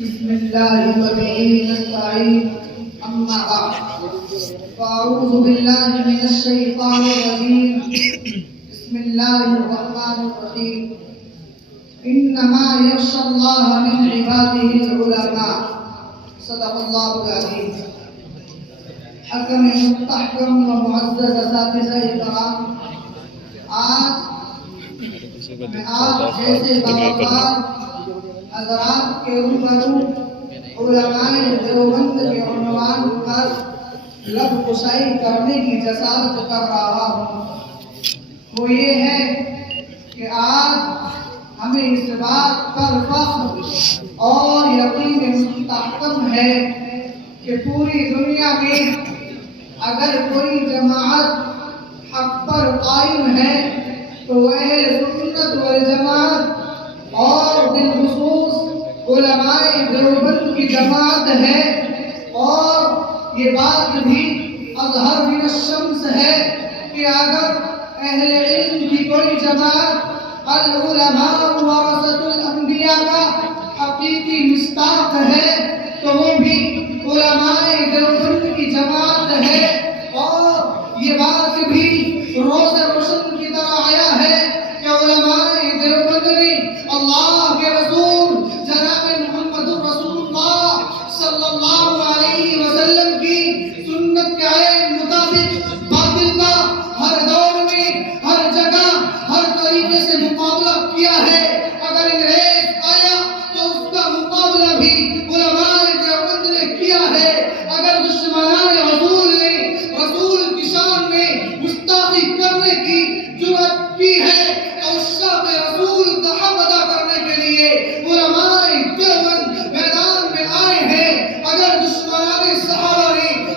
بسم الله وبه نستعين أما بعد فأعوذ بالله من الشيطان الرجيم بسم الله الرحمن الرحيم إنما يخشى الله من عباده العلماء صدق الله العظيم حکم مستحکم و معزز اساتذہ کرام، آج میں آپ جیسے باوقار حضرات کے روبرو علماء دیوبند کے عنوان پر لب کشائی کرنے کی جسارت کر رہا ہوں، وہ یہ ہے کہ آج ہمیں اس بات پر فخر اور یقین مستحکم ہے کہ پوری دنیا میں اگر کوئی جماعت حق پر قائم ہے تو وہ اہل سنت والجماعت اور بالخصوص علماء دیوبند کی جماعت ہے، اور یہ بات بھی اظہر من الشمس ہے کہ اگر اہل علم کی کوئی جماعت العلماء ورثۃ الانبیاء کا حقیقی مصداق ہے تو وہ بھی علماء دیوبند کی جماعت ہے، اور یہ بات بھی روز روشن کی طرح آیا ہے کہ علماء دیوبند نے اللہ کے رسول جناب محمد رسول اللہ صلی اللہ علیہ وسلم کی سنت کے عین مطابق باطل کا ہر دور میں ہر جگہ ہر طریقے سے مقابلہ کیا ہے۔ اگر انگریز آیا تو اس کا مقابلہ بھی علماء دیوبند نے کیا ہے۔ اگر دشمنان رسول نے رسول کی شان میں گستاخی کرنے کی جرأت کی ہے تو اس شان رسول کا حق ادا کرنے کے لیے علماء دیوبند میدان میں آئے ہیں۔ اگر دشمنان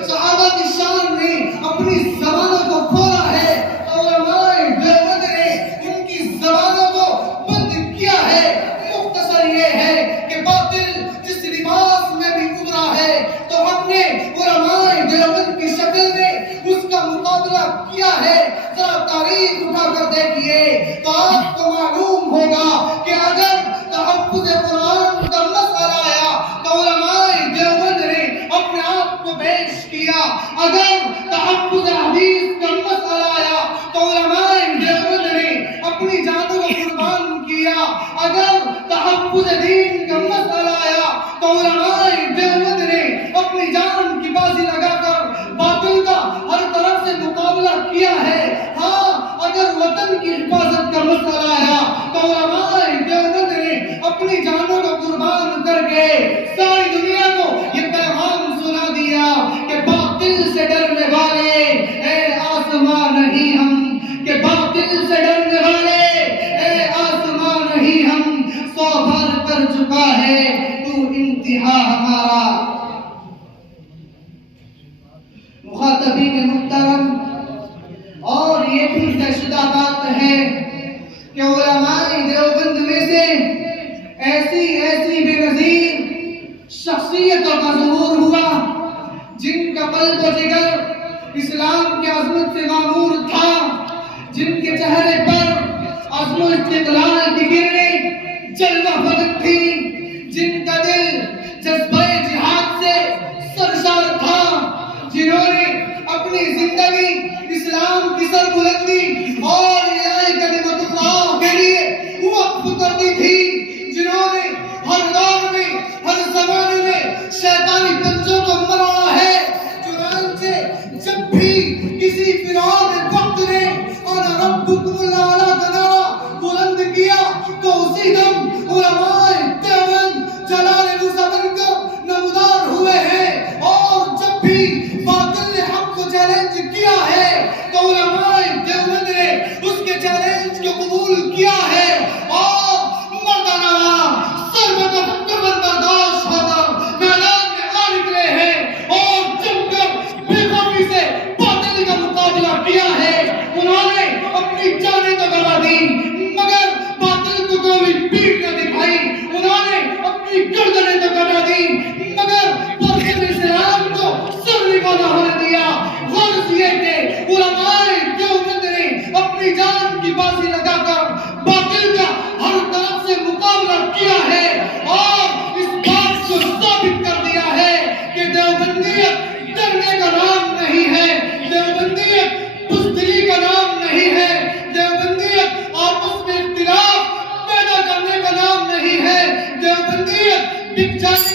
صحابہ کی شان میں اپنی زبانوں کو کھولا ہے تو علماء دیوبند نے ان کی زبانوں کو بند کیا ہے۔ مختصر یہ ہے کہ باطل جس لباس میں بھی ابھرا ہے تو ہم نے علماء دیوبند کی شکل میں اس کا مقابلہ کیا ہے۔ ذرا تاریخ اٹھا کر دیکھیے تو آپ کو معلوم ہوگا کہ اگر تحفظ قرآن کا مسئلہ آیا تو علماء دیوبند نے اپنے آپ کو پیش کیا۔ اگر تحفظ حدیث کا مسئلہ آیا تو علماء دیوبند نے اپنی جانوں کو قربان کیا۔ اگر تحفظ دین کا مسئلہ آیا تو علماء دیوبند نے اپنی جان کی بازی لگا کر باطل کا ہر طرف سے مقابلہ کیا ہے۔ ہاں، اگر وطن کی حفاظت کا مسئلہ آیا تو علماء دیوبند نے اپنی جانوں کو قربان کر کے ساری دنیا کو یہ پیغام سنا دیا کہ باطل سے ڈرنے والے اے آسمان نہیں ہم، کہ باطل سے ڈرنے والے اے آسمان نہیں ہم، 100 بار کر چکا ہے تو انتہا ہمارا۔ مخاطبین محترم، اور یہ بھی دہشتہ بات ہے کہ علماء دیوبند میں سے ایسی بے نظیر شخصیتوں کا ظہور ہوا جن کا قلب و جگر اسلام کی عظمت سے معمور تھا، جن کے چہرے پر عزم و استقلال کی کرنیں جلوہ فطر تھی، جن کا دل جذبہ جہاد سے سرشار تھا، جنہوں نے اپنی زندگی اسلام کی سربلندی اور اعلاء کلمت اللہ کے لیے وقف کر دی تھی، جنہوں نے ہر دور میں ہر زمانے میں شیطانی پنجوں کو مروڑا ہے۔ چنانچہ جب بھی کسی فرعون وقت نے انا ربکم الاعلی کا نعرہ بلند کیا تو اسی دم علماء دیوبند جلال موسیٰ بن کر نمودار ہوئے ہیں، اور جب بھی باطل نے حق کو چیلنج کیا ہے تو علماء دیوبند نے اس کے چیلنج کو قبول کیا ہے، اور مردانہ سر میں تمن برداشت ہو کر میدان میں آ نکلے ہیں اور جم کر بے خوفی سے باطل کا مقابلہ کیا ہے۔ انہوں نے اپنی جانیں تو گوا دی مگر باطل کو کوئی پیٹ نہ دکھائی، انہوں نے اپنی گردنیں تو کٹا دی مگر باطل اسلام کو سر نکالا ہونے دیا۔ غرض یہ کہ علماء دیوبند نے اپنی جان کی بازی لگا کر باطل کا ہر طرف سے مقابلہ کیا ہے، اور اس بات کو دکھ جانے